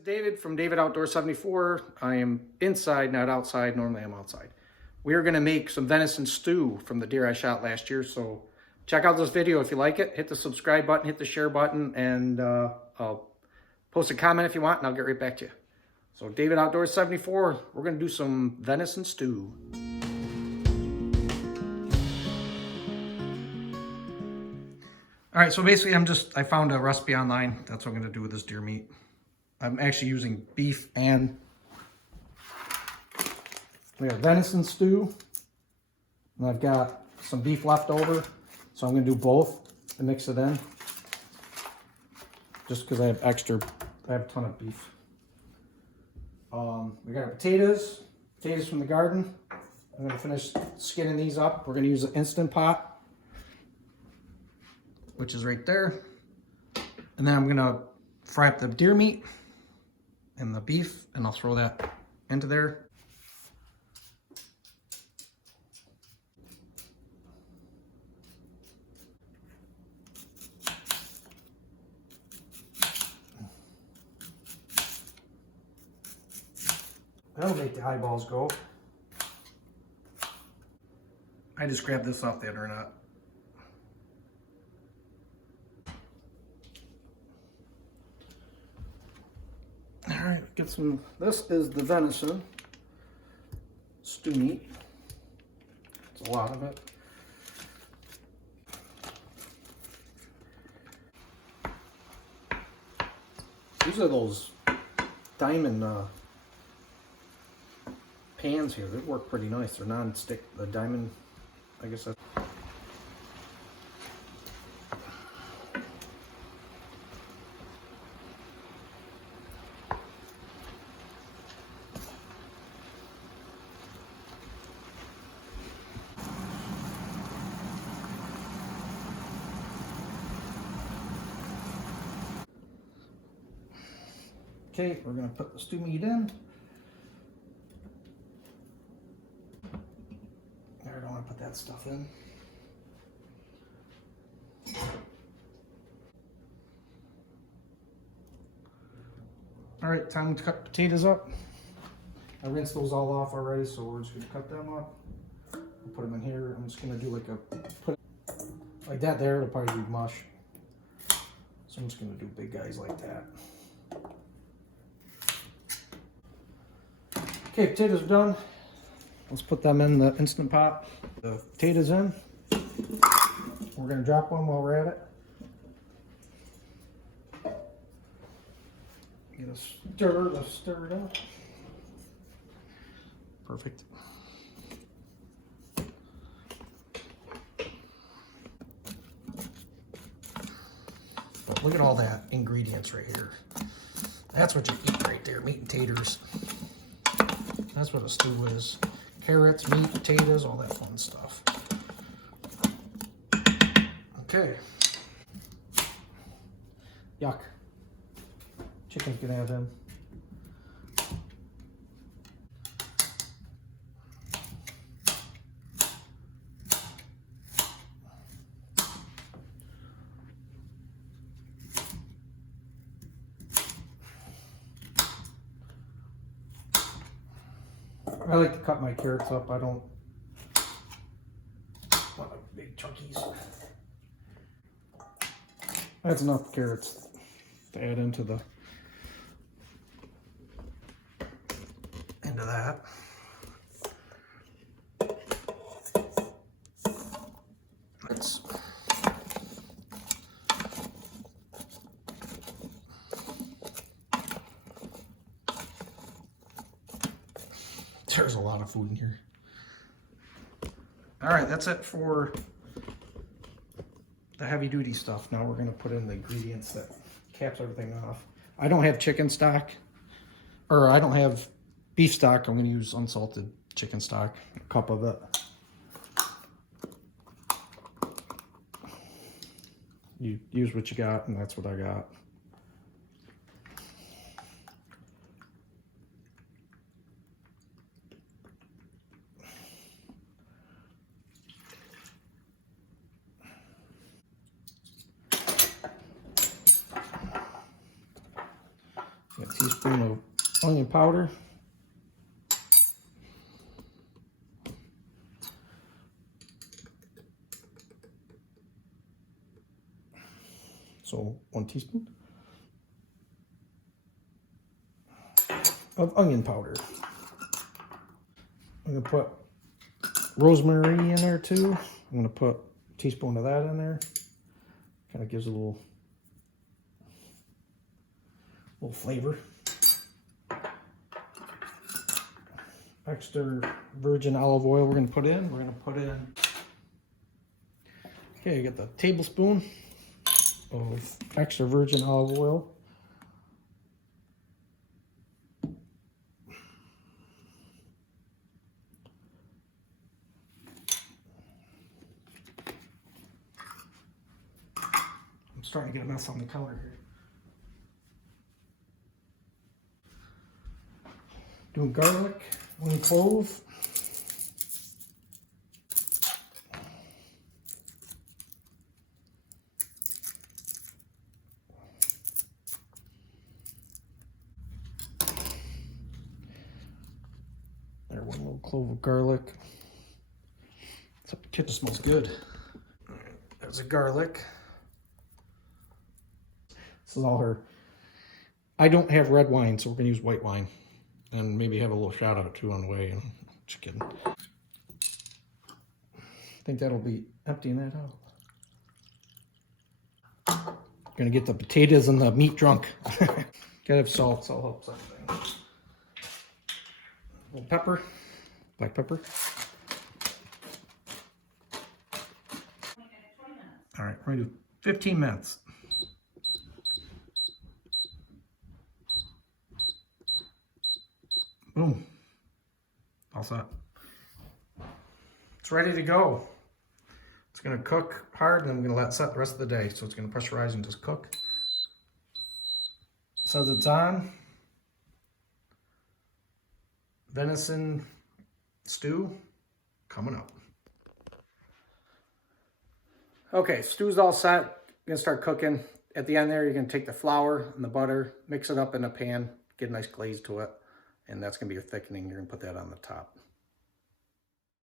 This is David from David Outdoor 74. I am inside, not outside. Normally I'm outside. We are going to make some venison stew from the deer I shot last year. So check out this video if you like it. Hit the subscribe button, hit the share button, and I'll post a comment if you want, and I'll get right back to you. So David Outdoor 74, we're going to do some venison stew. All right, so basically I found a recipe online. That's what I'm going to do with this deer meat. I'm actually using beef and we have venison stew. And I've got some beef left over. So I'm going to do both and mix it in. Just because I have a ton of beef. We got our potatoes from the garden. I'm going to finish skinning these up. We're going to use an Instant Pot, which is right there. And then I'm going to fry up the deer meat and the beef, and I'll throw that into there. That'll make the eyeballs go. I just grabbed this off the internet. All right, get some. This is the venison stew meat. It's a lot of it. These are those diamond pans here. They work pretty nice. They're non-stick. The diamond, I guess that's. Okay, we're going to put the stew meat in. I don't want to put that stuff in. All right, time to cut potatoes up. I rinsed those all off already, so we're just going to cut them up. We'll put them in here. I'm just going to do put it like that there. It'll probably be mush. So I'm just going to do big guys like that. Okay, potatoes are done. Let's put them in the Instant Pot. The potatoes in. We're going to drop one while we're at it. Get a stir. Let's stir it up. Perfect. But look at all that ingredients right here. That's what you eat right there, meat and taters. That's what a stew is. Carrots, meat, potatoes, all that fun stuff. Okay. Yuck. Chicken's gonna have him. I like to cut my carrots up. I don't want like big chunkies. That's enough carrots to add into that. There's a lot of food in here. All right, that's it for the heavy duty stuff. Now we're gonna put in the ingredients that caps everything off. I don't have chicken stock, or I don't have beef stock. I'm gonna use unsalted chicken stock, a cup of it. You use what you got, and that's what I got. A teaspoon of onion powder. So 1 teaspoon of onion powder. I'm going to put rosemary in there too. I'm going to put a teaspoon of that in there. Kind of gives a little flavor. Extra virgin olive oil we're going to put in. We're going to put in, okay, you get the tablespoon of extra virgin olive oil. I'm starting to get a mess on the counter here. Doing garlic, 1 clove. There, 1 little clove of garlic. So the kitchen smells good. All right, there's the garlic. This is all her. I don't have red wine, so we're gonna use white wine. And maybe have a little shot of it too on the way. Just kidding. I think that'll be emptying that out. Gonna get the potatoes and the meat drunk. Gotta have salt, salt helps everything. A little pepper, black pepper. All right, we're gonna do 15 minutes. Boom. All set. It's ready to go. It's going to cook hard, and then I'm going to let it set the rest of the day. So it's going to pressurize and just cook. So it's on. Venison stew coming up. Okay, stew's all set. I'm going to start cooking. At the end there, you're going to take the flour and the butter, mix it up in a pan, get a nice glaze to it. And that's going to be your thickening. You're going to put that on the top.